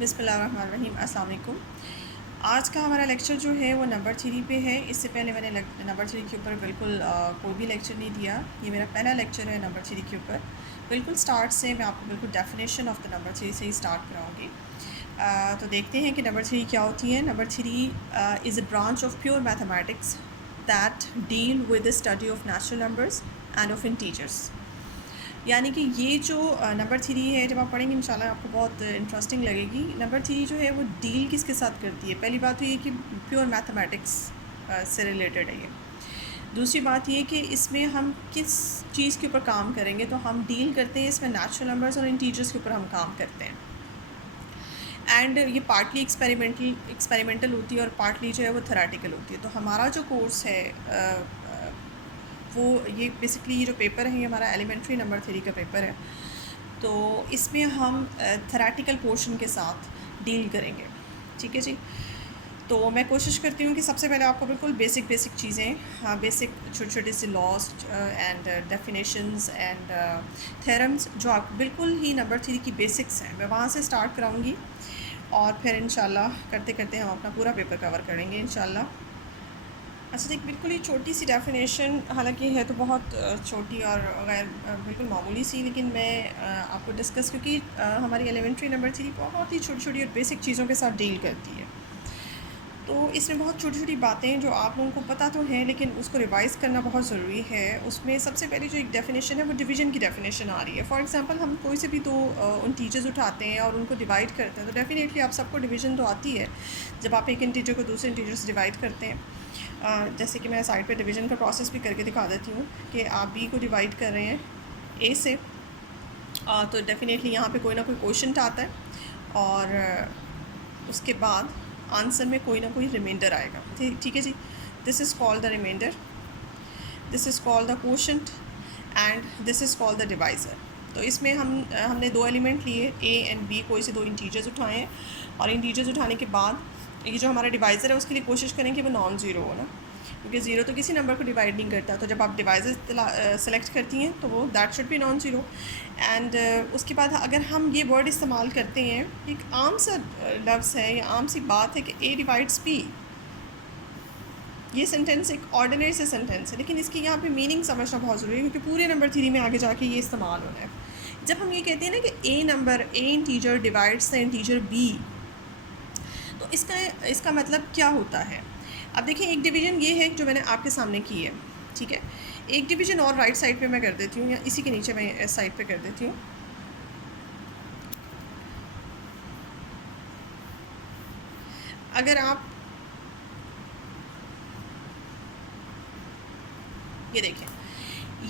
बिस्मिल्लाहिर्रहमानिर्रहीम। अस्सलाम वालेकुम। आज का हमारा लेक्चर जो है वो नंबर 3 पे है। इससे पहले मैंने नंबर 3 के ऊपर बिल्कुल कोई भी लेक्चर नहीं दिया। ये मेरा पहला लेक्चर है नंबर 3 के ऊपर। बिल्कुल स्टार्ट से मैं आपको बिल्कुल डेफिनेशन ऑफ द नंबर 3 से ही स्टार्ट कराऊँगी। तो देखते हैं कि नंबर 3 क्या होती है। Number 3 is a branch of pure mathematics that deal with the study of natural numbers end of integers. यानी कि ये जो नंबर 3 है, जब आप पढ़ेंगे इंशाल्लाह आपको बहुत इंटरेस्टिंग लगेगी। नंबर 3 जो है वो डील किसके साथ करती है? पहली बात तो ये कि प्योर मैथमेटिक्स से रिलेटेड है ये। दूसरी बात ये कि इसमें हम किस चीज़ के ऊपर काम करेंगे, तो हम डील करते हैं इसमें नेचुरल नंबर्स और इंटीजर्स के ऊपर हम काम करते हैं। एंड ये पार्टली एक्सपेरिमेंटल होती है और पार्टली जो है वो थेरेटिकल होती है। तो हमारा जो कोर्स है वो ये बेसिकली ये जो पेपर है ये हमारा एलिमेंट्री नंबर 3 का पेपर है। तो इसमें हम थेरेटिकल पोर्शन के साथ डील करेंगे, ठीक है जी। तो मैं कोशिश करती हूँ कि सबसे पहले आपको बिल्कुल बेसिक चीज़ें, हाँ, बेसिक छोटे से laws and definitions and theorems जो आप बिल्कुल ही नंबर 3 की बेसिक्स हैं, मैं वहाँ से स्टार्ट कराऊँगी और फिर इंशाल्लाह करते करते हम अपना पूरा पेपर कवर करेंगे इंशाल्लाह। अच्छा, एक बिल्कुल ही छोटी सी डेफिनेशन, हालांकि है तो बहुत छोटी और गैर बिल्कुल मामूली सी, लेकिन मैं आपको डिस्कस, क्योंकि हमारी एलिमेंट्री नंबर 3 बहुत ही छोटी और बेसिक चीज़ों के साथ डील करती है। तो इसमें बहुत छोटी बातें जो आप लोगों को पता तो हैं, लेकिन उसको रिवाइज़ करना बहुत ज़रूरी है। उसमें सबसे पहले जो एक डेफिनेशन है वो डिवीज़न की डेफिनेशन आ रही है। फॉर एग्जांपल हम कोई से भी दो इंटीजर्स उठाते हैं और उनको डिवाइड करते हैं, तो डेफिनेटली आप सबको डिवीज़न तो आती है जब आप एक इंटीजर को दूसरे इंटीजर से डिवाइड करते हैं। जैसे कि मैं साइड पे डिवीज़न का प्रोसेस भी करके दिखा देती हूँ कि आप बी को डिवाइड कर रहे हैं ए से, तो डेफिनेटली यहाँ पे कोई ना कोई क्वोशंट आता है और उसके बाद आंसर में कोई ना कोई रिमाइंडर आएगा, ठीक है जी। This is called the reminder, this is called the quotient and this is called the divisor. तो इसमें हमने दो एलिमेंट लिए, ए एंड बी, कोई से दो इंटीजर्स उठाए हैं और इंटीजर्स उठाने के बाद ये जो हमारा डिवाइज़र है उसके लिए कोशिश करें कि वो नॉन ज़ीरो हो ना, क्योंकि ज़ीरो तो किसी नंबर को डिवाइड नहीं करता। तो जब आप डिवाइज़र सेलेक्ट करती हैं तो वो that should be non zero. And उसके बाद अगर हम ये वर्ड इस्तेमाल करते हैं, एक आम सा लफ्ज़ है या आम सी बात है कि ए डिवाइड्स बी, ये सेंटेंस एक ऑर्डिनरी से सेंटेंस है, लेकिन इसकी यहाँ पे मीनिंग समझना बहुत ज़रूरी है, क्योंकि पूरे नंबर 3 में आगे जाके ये इस्तेमाल होना है। जब हम ये कहते हैं ना कि A integer divides the integer B, तो इसका मतलब क्या होता है? अब देखिए, एक डिवीज़न ये है जो मैंने आपके सामने की है, ठीक है। एक डिवीज़न और राइट साइड पे मैं कर देती हूँ, या इसी के नीचे मैं इस साइड पे कर देती हूँ। अगर आप ये देखें,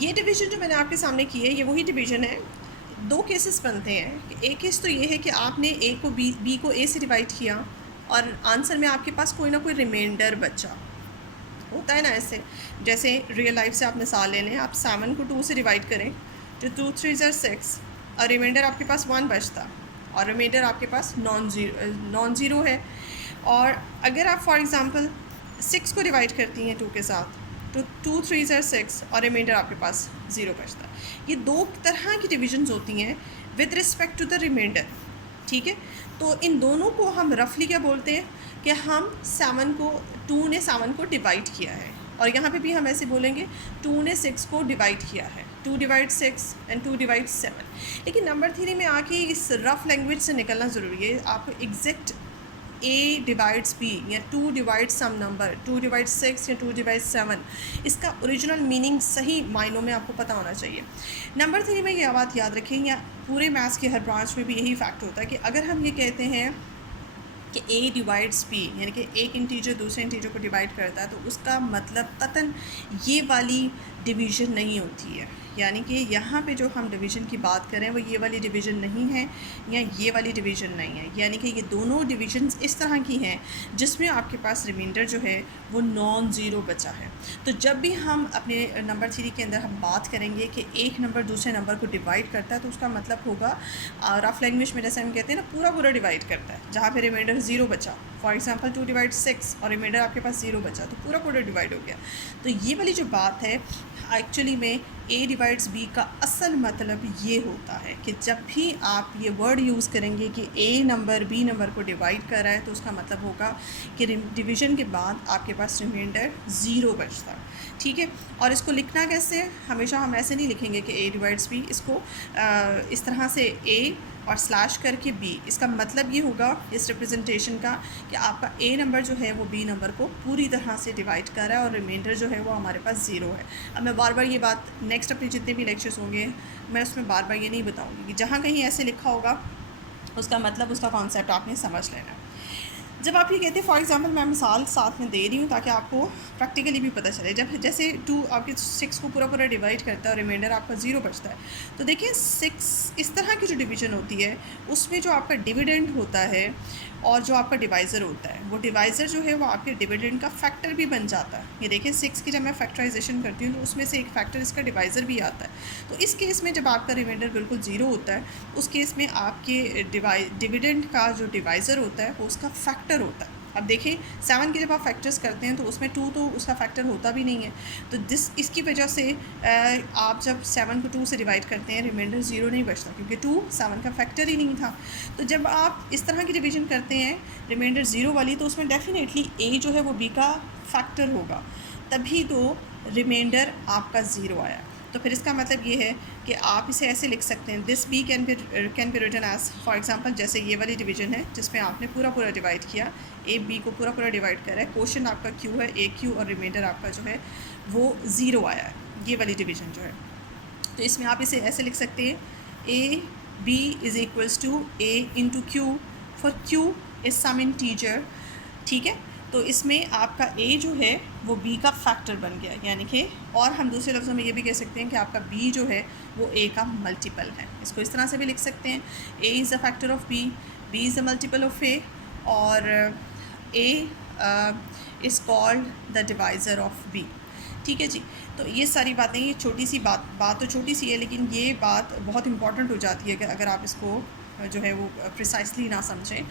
ये डिवीज़न जो मैंने आपके सामने की है ये वही डिवीज़न है। दो केसेस बनते हैं कि एक केस तो ये है कि आपने ए को बी को ए से डिवाइड किया और आंसर में आपके पास कोई ना कोई रिमाइंडर बचा, होता है ना ऐसे। जैसे रियल लाइफ से आप मिसाल ले लें, आप 7 को 2 से डिवाइड करें, जो 2 3 6 और रिमाइंडर आपके पास 1 बचता और रिमाइंडर आपके पास नॉन ज़ीरो है। और अगर आप फॉर एग्ज़ाम्पल 6 को डिवाइड करती हैं 2 के साथ, तो 2 3 6 और रिमाइंडर आपके पास 0 बचता है। ये दो तरह की डिविजन्स होती हैं with respect to the remainder, ठीक है। तो इन दोनों को हम रफली क्या बोलते हैं कि हम 2 ने 7 को डिवाइड किया है, और यहाँ पे भी हम ऐसे बोलेंगे 2 ने 6 को डिवाइड किया है, 2 डिवाइड 6 एंड 2 डिवाइड 7। लेकिन नंबर 3 में आके इस रफ लैंग्वेज से निकलना ज़रूरी है। आपको एग्जैक्ट ए डिवाइड्स बी या 2 डिवाइड सम नंबर, 2 डिवाइड 6 या 2 डिवाइड 7, इसका ओरिजिनल मीनिंग सही मायनों में आपको पता होना चाहिए। नंबर 3 में यह बात याद रखें, या पूरे मैथ्स के हर ब्रांच में भी यही फैक्ट होता है कि अगर हम ये कहते हैं कि ए डिवाइड्स बी, यानी कि एक इंटीजर दूसरे इंटीजर को डिवाइड करता है, तो उसका मतलब कतन ये वाली डिवीज़न नहीं होती है। यानी कि यहाँ पे जो हम डिवीज़न की बात करें वो ये वाली डिवीज़न नहीं है या ये वाली डिवीज़न नहीं है। यानी कि ये दोनों डिवीज़न्स इस तरह की हैं जिसमें आपके पास रिमाइंडर जो है वो नॉन ज़ीरो बचा है। तो जब भी हम अपने नंबर 3 के अंदर हम बात करेंगे कि एक नंबर दूसरे नंबर को डिवाइड करता है, तो उसका मतलब होगा रफ लैंग्वेज में जैसे हम कहते हैं ना, पूरा डिवाइड करता है, जहाँ पे रिमाइंडर 0 बचा फॉर एग्जांपल 2 डिवाइड 6 और रिमाइंडर आपके पास 0 बचा, तो पूरा पूरा डिवाइड हो गया। तो ये वाली जो बात है एक्चुअली में ए डिवाइड्स बी का असल मतलब ये होता है कि जब भी आप ये वर्ड यूज़ करेंगे कि ए नंबर बी नंबर को डिवाइड कर रहा है, तो उसका मतलब होगा कि डिवीज़न के बाद आपके पास रिमाइंडर 0 बचता है। ठीक है, और इसको लिखना कैसे, हमेशा हम ऐसे नहीं लिखेंगे कि ए डिवाइड्स बी, इसको इस तरह से ए और स्लैश करके बी। इसका मतलब ये होगा इस रिप्रेजेंटेशन का कि आपका ए नंबर जो है वो बी नंबर को पूरी तरह से डिवाइड कर रहा है और रिमाइंडर जो है वो हमारे पास 0 है। अब मैं बार बार ये बात नेक्स्ट अपने जितने भी लेक्चर्स होंगे मैं उसमें बार बार ये नहीं बताऊँगी कि जहाँ कहीं ऐसे लिखा होगा उसका मतलब उसका कॉन्सेप्ट आपने समझ लेना। जब आप ये कहते हैं, फॉर एग्जांपल मैं मिसाल साथ में दे रही हूँ ताकि आपको प्रैक्टिकली भी पता चले, जब जैसे 2 आपके 6 को पूरा पूरा डिवाइड करता है और रिमाइंडर आपका 0 बचता है, तो देखिए 6 इस तरह की जो डिवीज़न होती है उसमें जो आपका डिविडेंड होता है और जो आपका डिवाइज़र होता है, वो डिवाइज़र जो है वो आपके डिविडेंड का फैक्टर भी बन जाता है। ये देखिए 6 की जब मैं फैक्टराइजेशन करती हूँ तो उसमें से एक फैक्टर इसका डिवाइज़र भी आता है। तो इस केस में जब आपका रिमाइंडर बिल्कुल 0 होता है, उस केस में आपके डिविडेंड का जो डिवाइज़र होता है वो उसका फैक्टर होता है। अब देखिए 7 के जब आप फैक्टर्स करते हैं तो उसमें 2 तो उसका फैक्टर होता भी नहीं है, तो इसकी वजह से आप जब 7 को 2 से डिवाइड करते हैं रिमाइंडर 0 नहीं बचता, क्योंकि 2 7 का फैक्टर ही नहीं था। तो जब आप इस तरह की डिवीज़न करते हैं रिमाइंडर 0 वाली, तो उसमें डेफिनेटली ए जो है वो बी का फैक्टर होगा, तभी तो रिमाइंडर आपका 0 आया। तो फिर इसका मतलब ये है कि आप इसे ऐसे लिख सकते हैं, this B can be written as, for example जैसे ये वाली डिवीज़न है जिसमें आपने पूरा पूरा डिवाइड किया, ए बी को पूरा पूरा डिवाइड करा है, क्वोशंट आपका क्यू है ए क्यू और रिमाइंडर आपका जो है वो 0 आया है, ये वाली डिवीज़न जो है। तो इसमें आप इसे ऐसे लिख सकते हैं, A B is equals to A into Q, for Q is some integer. ठीक है, तो इसमें आपका a जो है वो b का फैक्टर बन गया, यानी कि, और हम दूसरे लफ्ज़ों में ये भी कह सकते हैं कि आपका b जो है वो a का मल्टीपल है। इसको इस तरह से भी लिख सकते हैं, a is a factor of b, b is a multiple of a, और a is called the divisor of b। ठीक है जी, तो ये सारी बातें, ये छोटी सी बात तो छोटी सी है, लेकिन ये बात बहुत इंपॉर्टेंट हो जाती है कि अगर आप इसको जो है वो प्रिसाइसली ना समझें,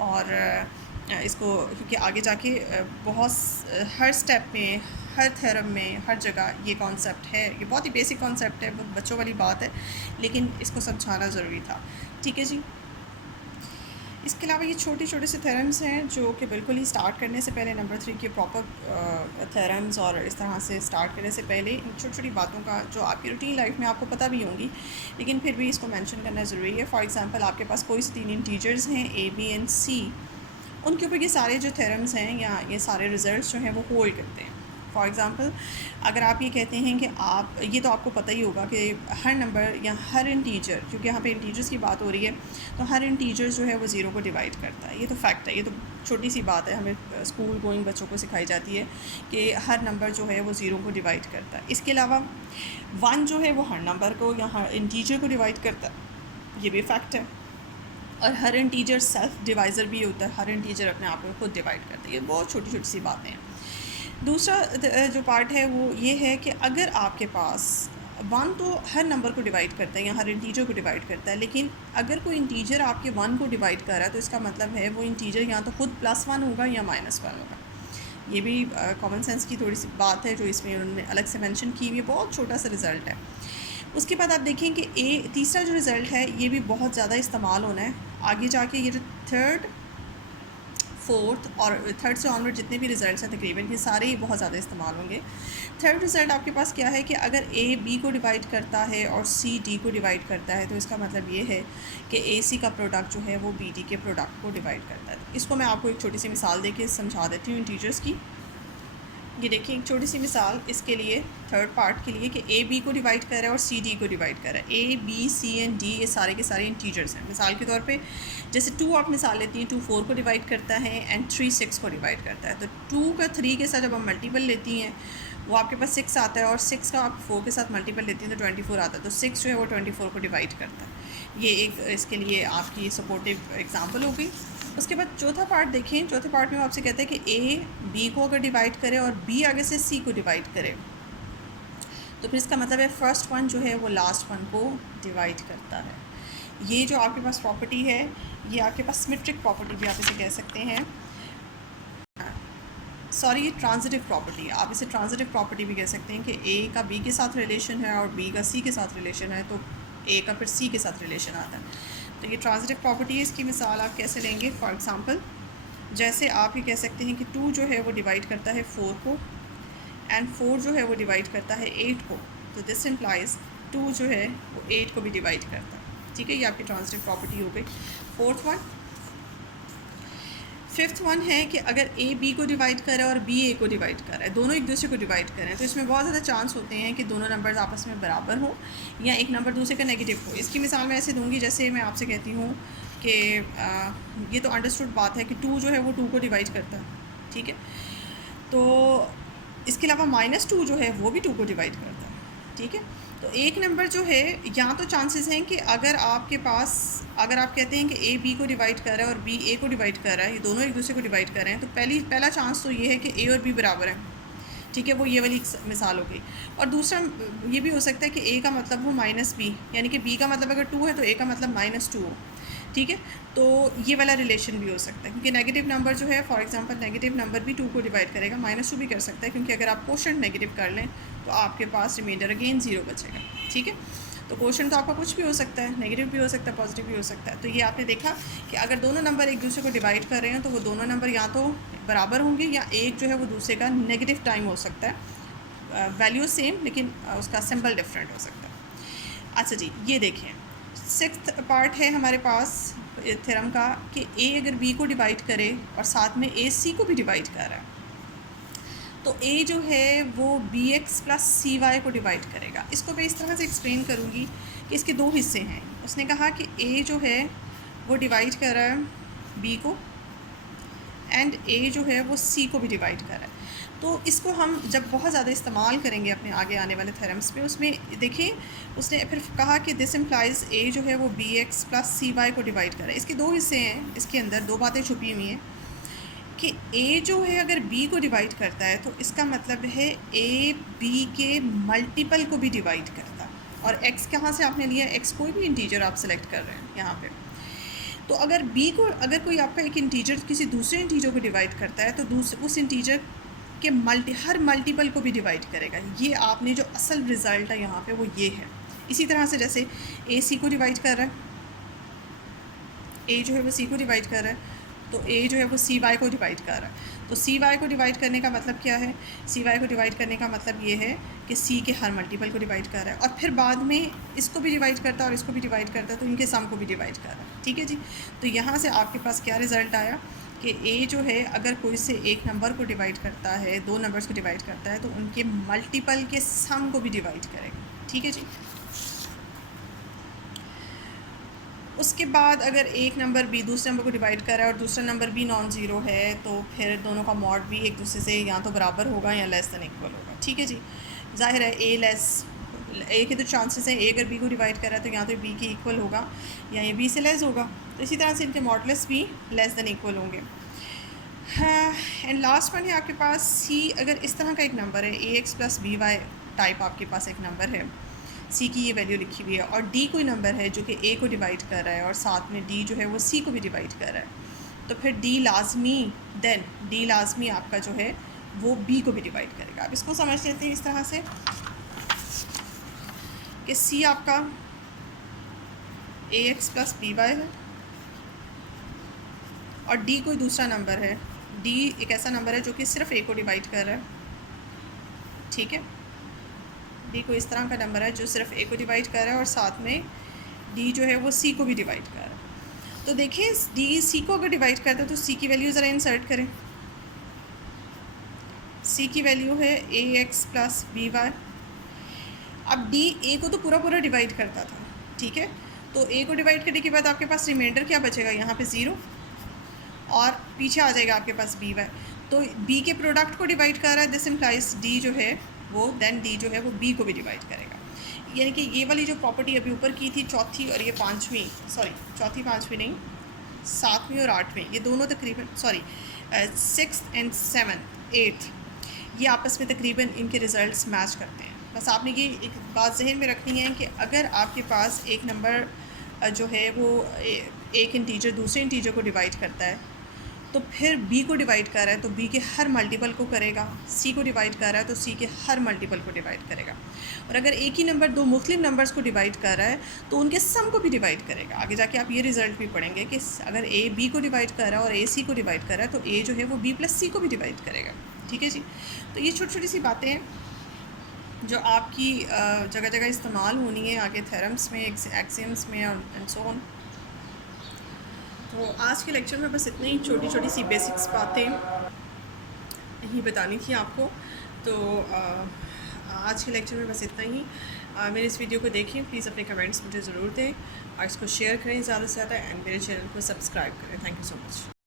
और इसको, क्योंकि आगे जाके बहुत हर स्टेप में, हर थ्योरम में, हर जगह ये कॉन्सेप्ट है, ये बहुत ही बेसिक कॉन्सेप्ट है, बहुत बच्चों वाली बात है, लेकिन इसको समझाना ज़रूरी था। ठीक है जी, इसके अलावा ये छोटे छोटे से थ्योरम्स हैं जो कि बिल्कुल ही स्टार्ट करने से पहले, नंबर 3 के प्रॉपर थ्योरम्स और इस तरह से स्टार्ट करने से पहले इन छोटी छोटी बातों का जो आपकी रूटीन लाइफ में आपको पता भी होंगी, लेकिन फिर भी इसको मेंशन करना ज़रूरी है। फॉर एग्जांपल आपके पास कोई से 3 इंटीजर्स हैं ए बी एंड सी, उनके ऊपर ये सारे जो थ्योरम्स हैं या ये सारे रिजल्ट्स जो हैं वो होल्ड करते हैं। फॉर एग्ज़ाम्पल अगर आप ये कहते हैं कि आप, ये तो आपको पता ही होगा कि हर नंबर या हर इंटीजर, क्योंकि यहाँ पे इंटीजर्स की बात हो रही है, तो हर इंटीजर जो है वो 0 को डिवाइड करता है। ये तो फैक्ट है, ये तो छोटी सी बात है, हमें स्कूल गोइंग बच्चों को सिखाई जाती है कि हर नंबर जो है वो 0 को डिवाइड करता है। इसके अलावा 1 जो है वो हर नंबर को या हर इंटीजर को डिवाइड करता है, ये भी फैक्ट है। और हर इंटीजर सेल्फ डिवाइज़र भी होता है, हर इंटीजर अपने आप को खुद डिवाइड करता है। ये बहुत छोटी छोटी सी बातें हैं। दूसरा जो पार्ट है वो ये है कि अगर आपके पास 1 तो हर नंबर को डिवाइड करता है या हर इंटीजर को डिवाइड करता है, लेकिन अगर कोई इंटीजर आपके 1 को डिवाइड कर रहा है तो इसका मतलब है वो इंटीजर या तो खुद +1 होगा या -1 होगा। ये भी कॉमन सेंस की थोड़ी सी बात है जो इसमें उन्होंने अलग से मेंशन की हुई है, बहुत छोटा सा रिज़ल्ट है। उसके बाद आप देखें कि तीसरा जो रिज़ल्ट है ये भी बहुत ज़्यादा इस्तेमाल होना है आगे जाके। ये जो थर्ड, फोर्थ और थर्ड से ऑनवर्ड जितने भी रिज़ल्ट्स हैं तकरीबन ये सारे ही बहुत ज़्यादा इस्तेमाल होंगे। थर्ड रिज़ल्ट आपके पास क्या है कि अगर ए बी को डिवाइड करता है और सी डी को डिवाइड करता है, तो इसका मतलब ये है कि ए सी का प्रोडक्ट जो है वो बी डी के प्रोडक्ट को डिवाइड करता है। इसको मैं आपको एक छोटी सी मिसाल देके समझा देती हूँ इंटीजर्स की। ये देखिए एक छोटी सी मिसाल इसके लिए, थर्ड पार्ट के लिए, कि ए बी को डिवाइड कर रहा है और सी डी को डिवाइड कर रहा है। A B C and D ये सारे के सारे इंटीजर्स हैं। मिसाल के तौर पे जैसे 2 आप मिसाल लेती हैं, 2 4 को डिवाइड करता है एंड 3 6 को डिवाइड करता है। तो 2 का 3 के साथ जब आप मल्टीपल लेती हैं वो आपके पास 6 आता है, और 6 का आप 4 के साथ मल्टीपल लेती हैं तो 24 आता है। तो 6 जो है वो 24 को डिवाइड करता है। ये एक इसके लिए आपकी सपोर्टिव एग्जाम्पल होगी। उसके बाद चौथा पार्ट देखें, चौथे पार्ट में आपसे कहते हैं कि ए बी को अगर डिवाइड करे और बी आगे से सी को डिवाइड करे, तो फिर इसका मतलब है फर्स्ट वन जो है वो लास्ट वन को डिवाइड करता है। ये जो आपके पास प्रॉपर्टी है ये आपके पास सिमेट्रिक प्रॉपर्टी भी आप इसे कह सकते हैं। सॉरी, ये ट्रांजिटिव प्रॉपर्टी है, आप इसे ट्रांजिटिव प्रॉपर्टी भी कह सकते हैं कि ए का बी के साथ रिलेशन है और बी का सी के साथ रिलेशन है, तो ए का फिर सी के साथ रिलेशन आता है। तो ये ट्रांजिटिव प्रॉपर्टी है। इसकी मिसाल आप कैसे लेंगे? फॉर एग्ज़ाम्पल, जैसे आप ये कह सकते हैं कि 2 जो है वो डिवाइड करता है 4 को, एंड 4 जो है वो डिवाइड करता है 8 को। तो दिस इम्प्लाइज 2 जो है वो 8 को भी डिवाइड करता है। ठीक है, ये आपकी ट्रांजिटिव प्रॉपर्टी हो गई। फोर्थ वन, फिफ्थ वन है कि अगर ए बी को डिवाइड कर रहा है और बी ए को डिवाइड कर रहा है, दोनों एक दूसरे को डिवाइड कर रहे हैं, तो इसमें बहुत ज़्यादा चांस होते हैं कि दोनों नंबर्स आपस में बराबर हो या एक नंबर दूसरे का नेगेटिव हो। इसकी मिसाल मैं ऐसे दूंगी, जैसे मैं आपसे कहती हूँ कि ये तो अंडरस्टूड बात है कि 2 जो है वो 2 को डिवाइड करता है। ठीक है, तो इसके अलावा -2 जो है वो भी 2 को डिवाइड करता है। ठीक है, तो एक नंबर जो है, यहाँ तो चांसेस हैं कि अगर आपके पास, अगर आप कहते हैं कि ए बी को डिवाइड कर रहा है और बी ए को डिवाइड कर रहा है, ये दोनों एक दूसरे को डिवाइड कर रहे हैं, तो पहला चांस तो ये है कि ए और बी बराबर हैं। ठीक है, वो ये वाली मिसाल हो गई। और दूसरा ये भी हो सकता है कि ए का मतलब हो -b, यानी कि बी का मतलब अगर 2 है तो ए का मतलब -2 हो। ठीक है, तो ये वाला रिलेशन भी हो सकता है, क्योंकि नेगेटिव नंबर जो है, फॉर एग्जांपल नेगेटिव नंबर भी 2 को डिवाइड करेगा, -2 भी कर सकता है, क्योंकि अगर आप कोशेंट नेगेटिव कर लें तो आपके पास रिमाइंडर अगेन 0 बचेगा। ठीक है, तो कोशेंट तो आपका कुछ भी हो सकता है, नेगेटिव भी हो सकता है, पॉजिटिव भी हो सकता है। तो ये आपने देखा कि अगर दोनों नंबर एक दूसरे को डिवाइड कर रहे हैं तो वो दोनों नंबर या तो बराबर होंगे या एक जो है वो दूसरे का नेगेटिव टाइम हो सकता है। वैल्यू सेम लेकिन उसका सिंबल डिफरेंट हो सकता है। अच्छा जी, ये देखें, सिक्स्थ पार्ट है हमारे पास थ्योरम का कि ए अगर बी को डिवाइड करे और साथ में ए सी को भी डिवाइड कर रहा है, तो ए जो है वो बी एक्स प्लस सी वाई को डिवाइड करेगा। इसको मैं इस तरह से एक्सप्लेन करूँगी कि इसके 2 हिस्से हैं। उसने कहा कि ए जो है वो डिवाइड कर रहा है बी को, एंड ए जो है वो सी को भी डिवाइड कर रहा है। तो इसको हम जब बहुत ज़्यादा इस्तेमाल करेंगे अपने आगे आने वाले थ्योरम्स पे, उसमें देखिए उसने फिर कहा कि दिस इम्प्लाइज ए जो है वो बी एक्स प्लस सी वाई को डिवाइड कर रहा है। इसके 2 हिस्से हैं, इसके अंदर 2 बातें छुपी हुई हैं कि ए जो है अगर बी को डिवाइड करता है तो इसका मतलब है ए बी के मल्टीपल को भी डिवाइड करता है। और एक्स कहाँ से आपने लिया? एक्स कोई भी इंटीजर आप सेलेक्ट कर रहे हैं यहाँ पे। तो अगर बी को, अगर कोई आपका एक इंटीजर किसी दूसरे इंटीजर को डिवाइड करता है तो उस इंटीजर के हर मल्टीपल को भी डिवाइड करेगा। ये आपने जो असल रिज़ल्ट है यहाँ पे वो ये है। इसी तरह से जैसे ए सी को डिवाइड कर रहा है, ए जो है वो सी को डिवाइड कर रहा है, तो ए जो है वो सी वाई को डिवाइड कर रहा है। तो सी वाई को डिवाइड करने का मतलब क्या है? सी वाई को डिवाइड करने का मतलब ये है कि सी के हर मल्टीपल को डिवाइड कर रहा है और फिर बाद में इसको भी डिवाइड करता है और इसको भी डिवाइड करता है, तो इनके सम को भी डिवाइड कर रहा है। ठीक है जी, तो यहाँ से आपके पास क्या रिज़ल्ट आया कि ए जो है अगर कोई से एक नंबर को डिवाइड करता है, 2 नंबर्स को डिवाइड करता है, तो उनके मल्टीपल के सम को भी डिवाइड करेगा। ठीक है जी, उसके बाद अगर एक नंबर बी दूसरे नंबर को डिवाइड कर रहा है और दूसरा नंबर भी नॉन ज़ीरो है, तो फिर दोनों का मॉड भी एक दूसरे से या तो बराबर होगा या लेस दैन इक्वल होगा। ठीक है जी, जाहिर है ए के तो चांसेस हैं, ए अगर बी को डिवाइड कर रहा है तो या तो बी के इक्वल होगा या ये बी से लेस होगा। तो इसी तरह से इनके मॉडलेस भी लेस दैन इक्वल होंगे। हाँ, एंड लास्ट वन है आपके पास सी। अगर इस तरह का एक नंबर है, a x plus b y type आपके पास एक नंबर है, सी की ये वैल्यू लिखी हुई है, और डी कोई नंबर है जो कि ए को डिवाइड कर रहा है और साथ में डी जो है वो सी को भी डिवाइड कर रहा है, तो फिर डी लाजमी आपका जो है वो बी को भी डिवाइड करेगा। अब इसको समझ लेते हैं इस तरह से कि सी आपका ए एक्स प्लस बी वाई है और डी कोई दूसरा नंबर है। डी एक ऐसा नंबर है जो कि सिर्फ ए को डिवाइड कर रहा है। ठीक है, डी को इस तरह का नंबर है जो सिर्फ ए को डिवाइड कर रहा है और साथ में डी जो है वो सी को भी डिवाइड कर रहा है। तो देखिए डी सी को अगर डिवाइड करता है तो सी की वैल्यू ज़रा इंसर्ट करें। सी की वैल्यू है a x plus b Y. अब डी ए को तो पूरा पूरा डिवाइड करता था, ठीक है, तो ए को डिवाइड करने के बाद आपके पास रिमाइंडर क्या बचेगा? यहाँ पे 0 और पीछे आ जाएगा आपके पास बी वाई। तो बी के प्रोडक्ट को डिवाइड कर रहा है, दिस इम्प्लाइज डी जो है वो देन डी जो है वो बी को भी डिवाइड करेगा। यानी कि ये वाली जो प्रॉपर्टी अभी ऊपर की थी, चौथी और ये पाँचवीं, सॉरी चौथी पाँचवीं नहीं, 7वीं और 8वीं, ये दोनों तकरीबन, sorry 6th and 7th 8th, ये आपस में तकरीबन इनके रिज़ल्ट्स मैच करते हैं। बस आपने ये एक बात जहन में रखनी है कि अगर आपके पास एक नंबर जो है वो एक इंटीजर दूसरे इंटीजर को डिवाइड करता है, तो फिर बी को डिवाइड कर रहा है तो बी के हर मल्टीपल को करेगा, सी को डिवाइड कर रहा है तो सी के हर मल्टीपल को डिवाइड करेगा। और अगर एक ही नंबर दो मुख्तलिफ नंबर्स को डिवाइड कर रहा है तो उनके सम को भी डिवाइड करेगा। आगे जाके आप ये रिज़ल्ट भी पढ़ेंगे कि अगर ए बी को डिवाइड कर रहा है और ए सी को डिवाइड कर रहा है तो ए जो है वो बी प्लस सी को भी डिवाइड करेगा। ठीक है जी। तो ये छोटी छोटी सी बातें हैं जो आपकी जगह जगह इस्तेमाल होनी है आगे थ्योरम्स में, एक्सियम्स में और एंड सो ऑन। तो आज के लेक्चर में बस इतनी ही छोटी छोटी सी बेसिक्स बातें ही बतानी थी आपको। तो आज के लेक्चर में बस इतना ही। मेरे इस वीडियो को देखें, प्लीज़ अपने कमेंट्स मुझे ज़रूर दें और इसको शेयर करें ज़्यादा से ज़्यादा एंड मेरे चैनल को सब्सक्राइब करें। Thank you so much.